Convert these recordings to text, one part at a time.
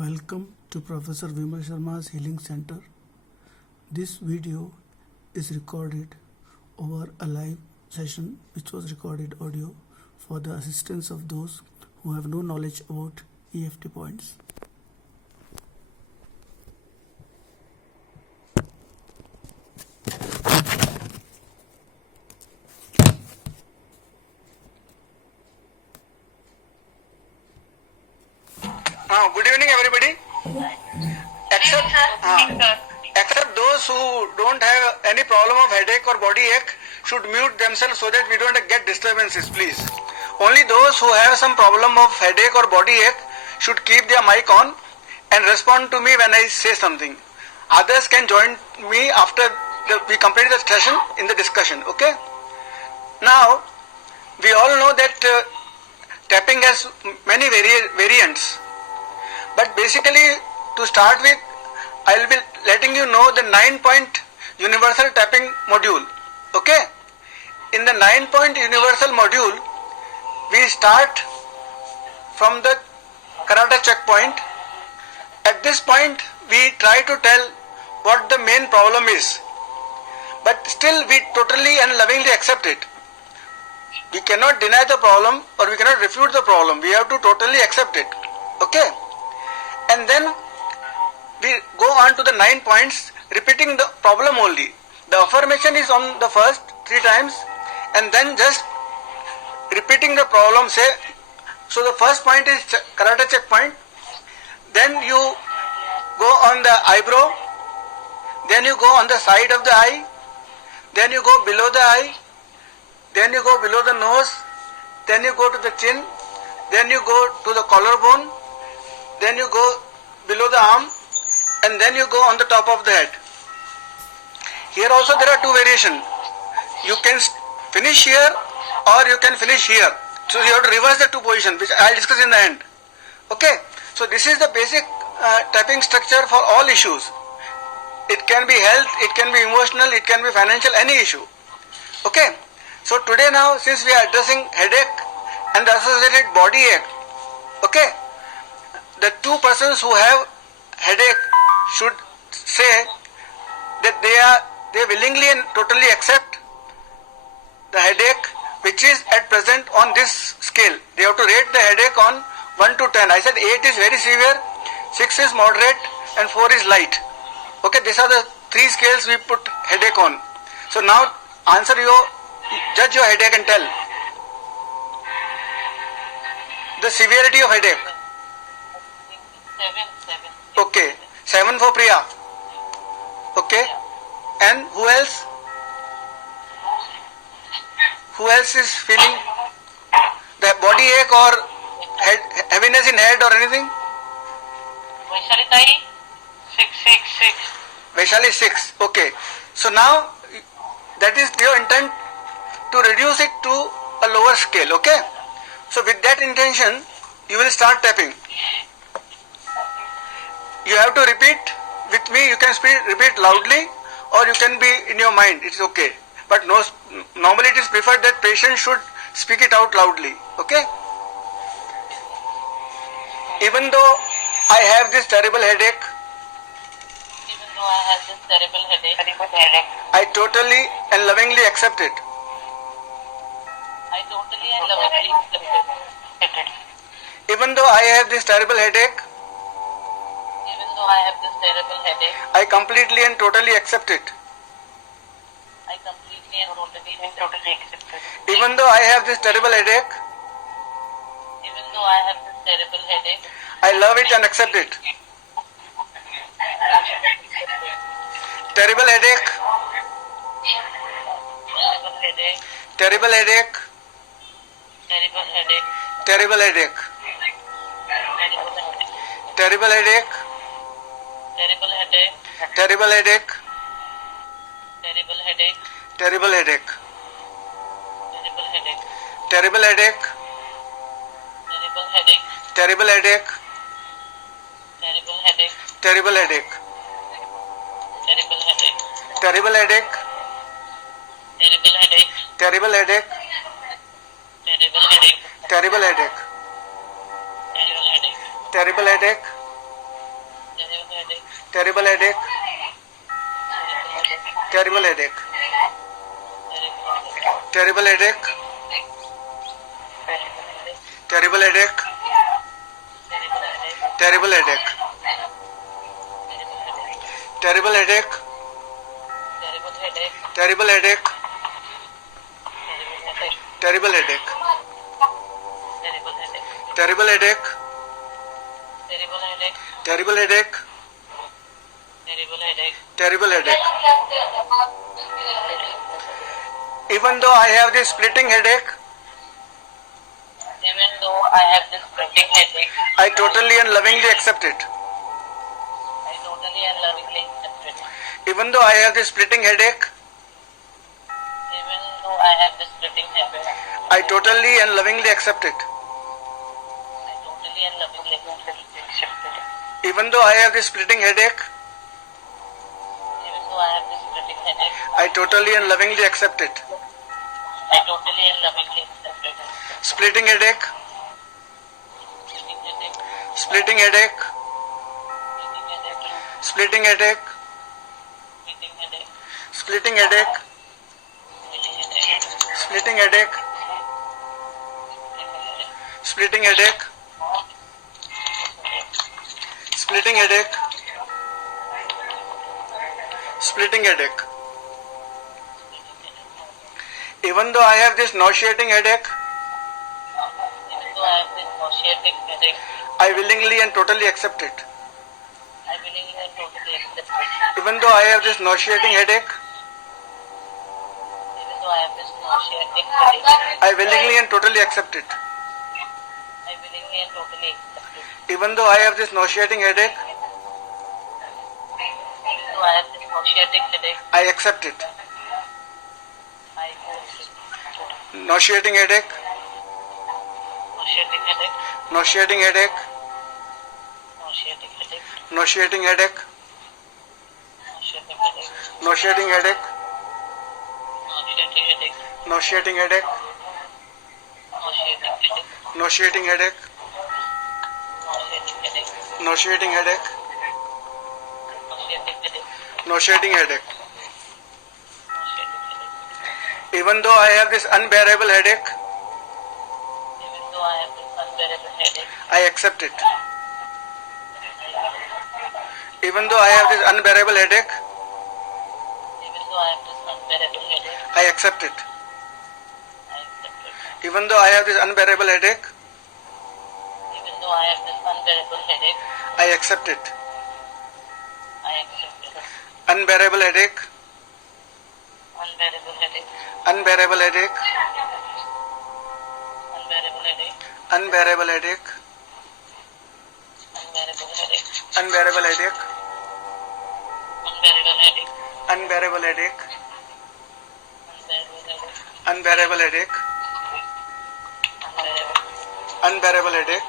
Welcome to Professor Vimal Sharma's Healing Center. This video is recorded over a live session which was recorded audio for the assistance of those who have no knowledge about EFT points. Good evening, everybody. Except those who don't have any problem of headache or body ache should mute themselves so that we don't get disturbances, please. Only those who have some problem of headache or body ache should keep their mic on and respond to me when I say something. Others can join me after we complete the session in the discussion, okay? Now, we all know that tapping has many variants. But basically, to start with, I will be letting you know the 9-point universal tapping module. Okay? In the 9-point universal module, we start from the karate checkpoint. At this point, we try to tell what the main problem is. But still, we totally and lovingly accept it. We cannot deny the problem or we cannot refute the problem. We have to totally accept it. Okay? And then we go on to the 9 points, repeating the problem only. The affirmation is on the first 3 times and then just repeating the problem. Say, so the first point is karate checkpoint. Then you go on the eyebrow. Then you go on the side of the eye. Then you go below the eye. Then you go below the nose. Then you go to the chin. Then you go to the collarbone. Then you go below the arm, and then you go on the top of the head. Here also there are 2 variations. You can finish here or you can finish here. So you have to reverse the 2 positions, which I will discuss in the end. Okay. So this is the basic tapping structure for all issues. It can be health, it can be emotional, it can be financial, any issue. Okay. So today now, since we are addressing headache and the associated body ache, okay, the 2 persons who have headache should say that they willingly and totally accept the headache which is at present on this scale. They have to rate the headache on 1 to 10. I said 8 is very severe, 6 is moderate and 4 is light. Okay, these are the 3 scales we put headache on. So now judge your headache and tell the severity of headache. 7. Okay, 7 for Priya. Okay, and who else? Who else is feeling the body ache or heaviness in head or anything? Vaishali Tai, 6. Vaishali 6. Okay, so now that is your intent to reduce it to a lower scale. Okay, so with that intention, you will start tapping. You have to repeat with me. You can repeat loudly or you can be in your mind. It's okay. But normally it is preferred that patient should speak it out loudly. Okay? Even though I have this terrible headache, I totally and lovingly accept it. Even though I have this terrible headache, I completely and totally accept it. Even though I have this terrible headache, I love it and accept it. Terrible headache. Terrible headache. Terrible headache. Terrible headache. Terrible headache. Terrible headache. Terrible headache. Terrible headache. Terrible headache. Terrible headache. Terrible headache. Terrible headache. Terrible headache. terrible headache, terrible headache, terrible headache, terrible headache, terrible headache, terrible headache, terrible headache, terrible headache, terrible headache, terrible headache, terrible headache. Even though I have this splitting headache, Even though I have this splitting headache, I totally and lovingly accept it. I totally and lovingly accept it. Even though I have this splitting headache, Even though I have this splitting headache, I totally and lovingly accept it. I totally and lovingly accept it. Even though I have this splitting headache, Even though I have this splitting headache, I totally and lovingly accept it. I totally and lovingly accept it. Splitting headache, splitting headache, splitting headache, splitting headache, splitting headache, splitting headache, splitting headache, splitting headache. Even though I have this nauseating headache, Even though I have this nauseating headache, I willingly and totally accept it. I willingly and totally accept it. Even though I have this nauseating headache, Even though I have this nauseating headache, I willingly and totally accept it. I willingly and totally accept it. Even though I have this nauseating headache, Even though I have this nauseating headache, I accept it. I accept it. Nauseating headache, Nauseating headache, nauseating headache, nauseating headache, nauseating headache, nauseating headache, nauseating headache, nauseating headache, nauseating headache, nauseating nauseating headache, headache, nauseating headache, nauseating headache. nauseating headache. Even though I have this unbearable headache, Even though I have this unbearable headache, I accept it. Even though I have this unbearable headache, even though I have this unbearable headache, I accept it. I accept it. Even though I have this unbearable headache, Even though I have this unbearable headache, I accept it. I accept it. Unbearable headache, Unbearable headache, unbearable headache, unbearable headache, unbearable headache, unbearable headache, unbearable headache, unbearable headache, unbearable headache, unbearable headache, unbearable headache,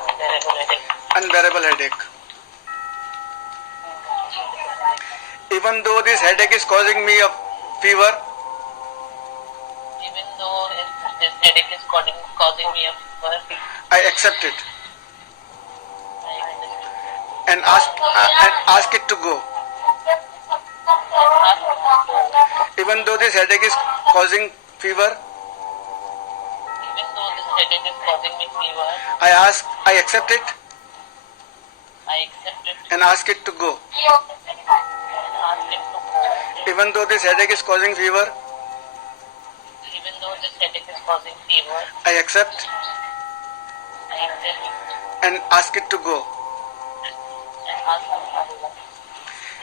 unbearable headache, unbearable headache. Even though this headache is causing me a fever, even though this headache is causing me a fever, I accept it I accept it. and ask it to go. Even though this headache is causing fever, Even though this headache is causing me fever, I accept it I accept it and ask it to go. and ask it to go. Even though this headache is causing fever, Even though this headache is causing fever, I accept I accept it and ask it to go. and ask it to go.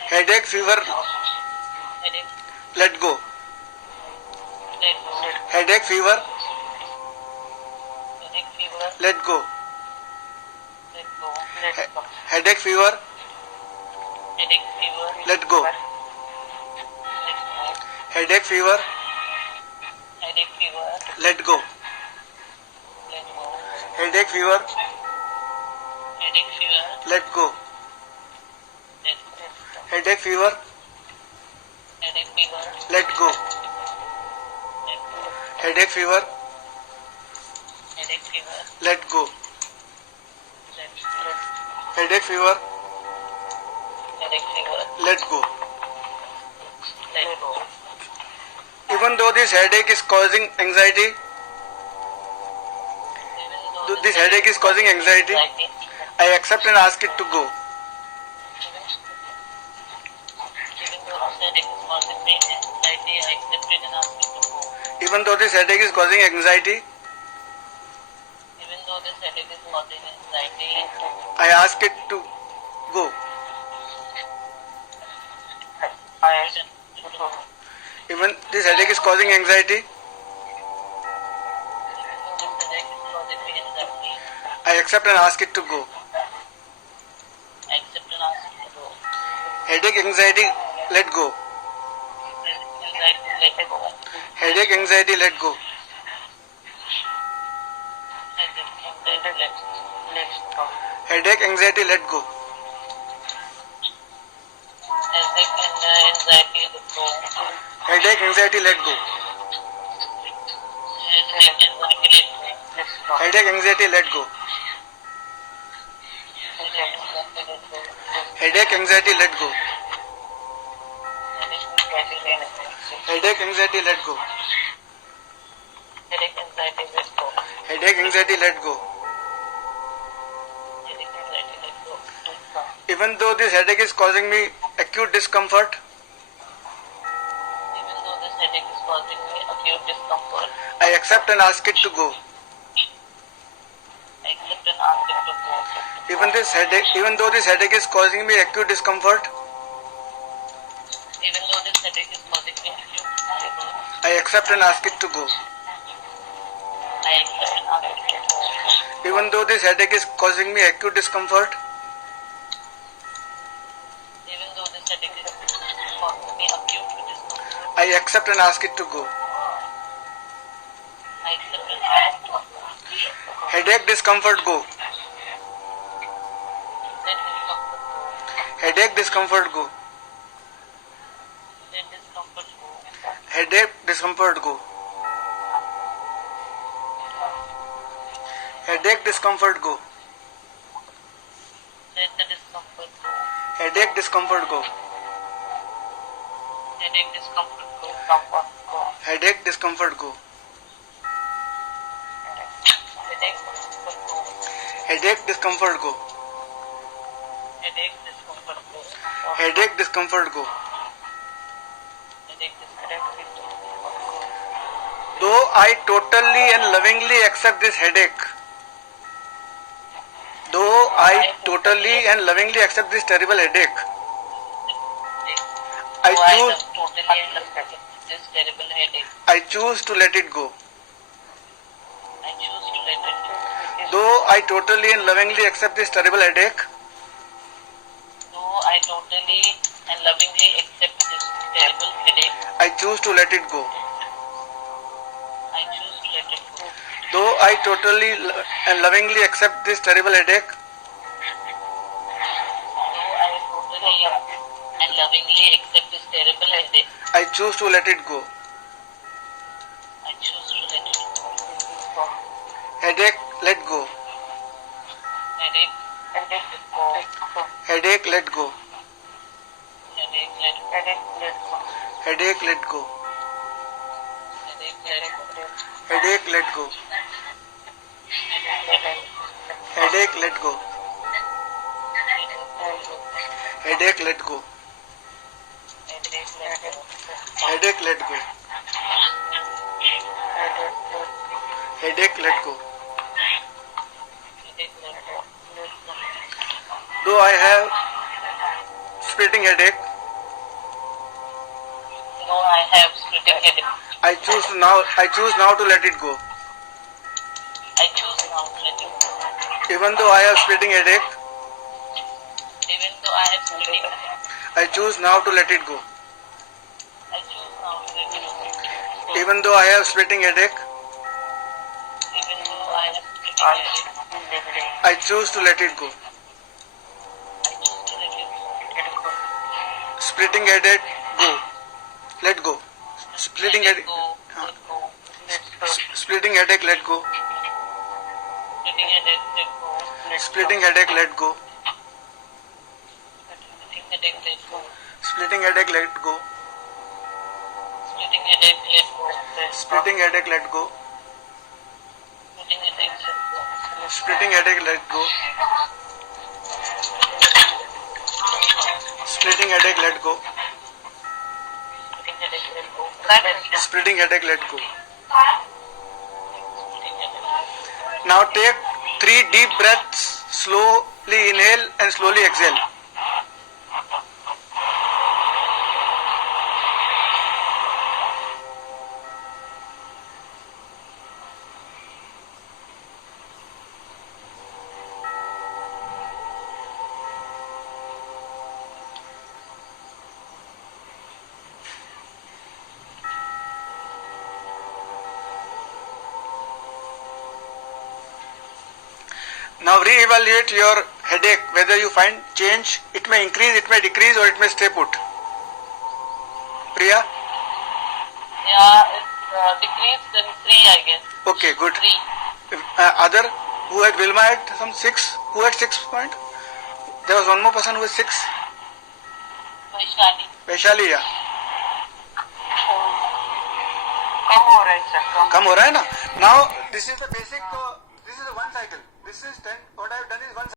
Headache, fever, Headache, let go. let go. Headache, fever, Headache, fever, let go. let go. Let go. Headache, fever, Headache, fever, let go. let go. Headache, fever, Headache, fever, let go. let go. Headache, fever, Headache, fever, let go. let go. Headache, fever, Headache, fever, let go. let go. Headache, fever, Headache, fever, let go. let go. Headache, fever, morning fever. let go. Let go. Even though this headache is causing anxiety, Even though this headache is causing anxiety, I accept and ask it to go. Even though this headache is causing me anxiety, I accept it and ask it to go. Even though this headache is causing anxiety, Even though this headache is causing anxiety, I ask it to go. I accept it to go. Even this headache is causing anxiety, Even though this headache is causing me anxiety, I accept and ask it to go. I accept and ask it to go. Headache, anxiety, let go. Anxiety, let go. Headache, anxiety, let go. Headache, anxiety, let go. Headache, anxiety, let go. Headache, anxiety, let go. Headache, anxiety, let go. Headache, anxiety, let go. Headache, anxiety, let go. Even though this headache is causing me acute discomfort, Even though this headache is causing me acute discomfort, I accept and ask it to go. I accept and ask it to go. Even though this headache is causing me acute discomfort, Even though this headache is causing me acute discomfort, I accept and ask it to go. I accept and ask it to go. Even though this headache is causing me acute discomfort, Even though this headache is causing me acute discomfort, I accept and ask it to go. I accept and ask it to go. Headache, discomfort, go. Let discomfort go. Headache, discomfort, go. Let discomfort go. Headache, discomfort, go. Headache, discomfort, go. Let the discomfort go. Headache, discomfort, go. Headache, discomfort go. Comfort go. Headache, discomfort, go. Headache, discomfort go. Headache, discomfort, go. Headache, discomfort go. Headache, discomfort, go. Headache, discomfort go. Though I totally and lovingly accept this headache, though I totally and lovingly accept this terrible headache, I choose totally understand this terrible headache. I choose to let it go. I choose to let it go. Though I totally and lovingly accept this terrible headache, Though I totally and lovingly accept this terrible headache, I choose to let it go. I choose to let it go. Though I totally and lovingly accept this terrible headache, Though I totally and lovingly accept this terrible headache, I choose to let it go. I choose to let it go. Headache, let go. Headache, let it go. Headache, let go. Headache, let go. Headache, let go. Headache, let Headache, let go. go. Headache, let go. Headache, let go. Headache, let go. Headache, let go. Though I have splitting headache, Though I have splitting headache, I choose now to let it go. I choose now to let it go. Even though I have splitting headache, Even though I have splitting headache, I choose now to let it go. I choose now to let it go. Even though I have splitting headache, Even though I have splitting headache, I choose to let it go. I choose to let it go. Splitting headache, go. Let go. Splitting Let headache. it go. Let go. Splitting headache, let go. Splitting headache, let go. Splitting headache, let go. Splitting headache, let go. Splitting headache, let go. Splitting headache, let go. Splitting headache, let go. Splitting headache, let go. Splitting headache, let go. Splitting headache, let go. Splitting headache, let go. Splitting headache, let go. Now take 3 deep breaths. Slowly inhale and slowly exhale. Now re-evaluate your headache, whether you find change. It may increase, it may decrease, or it may stay put. Priya? Yeah, it's decreased in 3, I guess. Okay, good. 3. Other? Who had Vilma had some 6? Who had 6 point? There was one more person who was 6. Vaishali. Vaishali, yeah. कम हो रहा है sir, कम हो रहा है ना? Now this is the basic. This is the one cycle. This is 10. What I have done is one cycle.